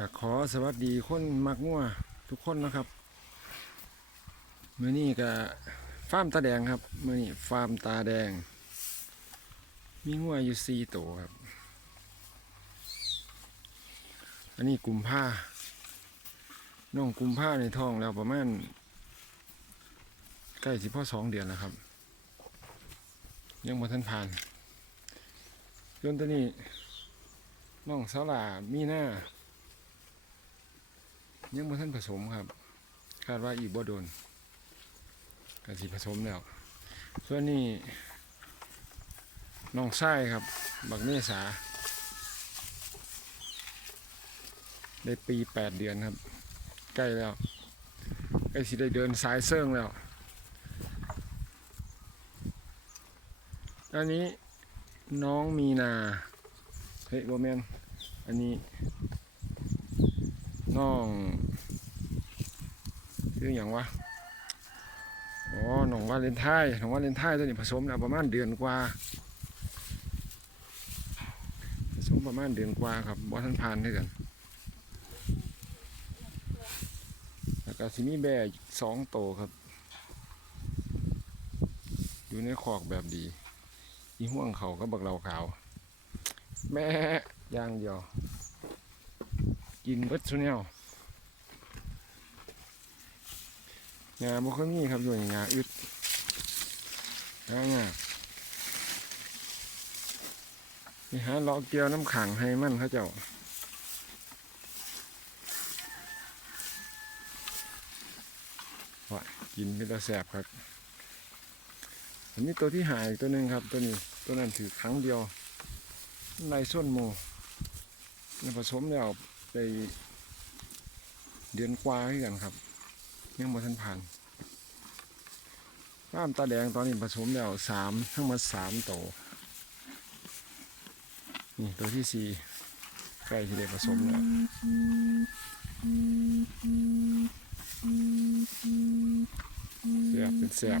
ก็ขอสวัสดีคนมักงัวทุกคนนะครับมื่อนี้ก็ฟาร์มตาแดงครับมื่อนี้ฟาร์มตาแดง มีงัวอยู่สี่ตัวครับ อันนี้กุมผ้าน้องกุมผ้าในท้องแล้วประมาณใกล้สิพ่อสองเดือนแล้วครับ ยังบ่ทันผ่านจนตัวนี้น้องสาวหลามีหน้า ยังบ่ทันผสมครับ คาดว่าอีกบ่โดนก็สิผสมแล้ว ส่วนนี้น้องไส้ครับ บักเมษา ได้ปีแปดเดือนครับ ใกล้แล้วใกล้สิได้เดินสายเซิ่งแล้วอันนี้น้องมีนา เฮ้ยโบแมนอันนี้น้องืออย่างวะอ๋อหนองวาเลนไทน์น้องวาเลนไทน์ตัวนี้ผสมแล้วประมาณเดือนกว่า ผสมประมาณเดือนกว่าครับบ่ทันผ่านด้วยกันแล้วก็สิมีแบ่สองโตครับ อยู่ในคอกแบบดี อีห่วงเขาก็บักเหล่าขาว แม่ย่างเดียว กินเบิดซุแน วงาบ่ค่อยมีครับอยู่ในงาอึดงางานี่หาเลาะเกลียวน้ำขังให้มันเขาเจ้าว่ากินเป็นตาแสบครับ อันนี้ตัวที่หายอีกตัวหนึ่งครับ ตัวนี้ตัวนั้นถือครั้งเดียวไล่ส้นโมผสมแล้วไปเดือนกว่าให้กันครับ ยังบ่ทันผ่านฟ้ามตาแดงตอนนี้ผสมแล้วสามทั้งหมดสามตัวนี่ตัวที่สี่ใกล้ที่ได้ผสมแล้วเสียบเป็นเสียบ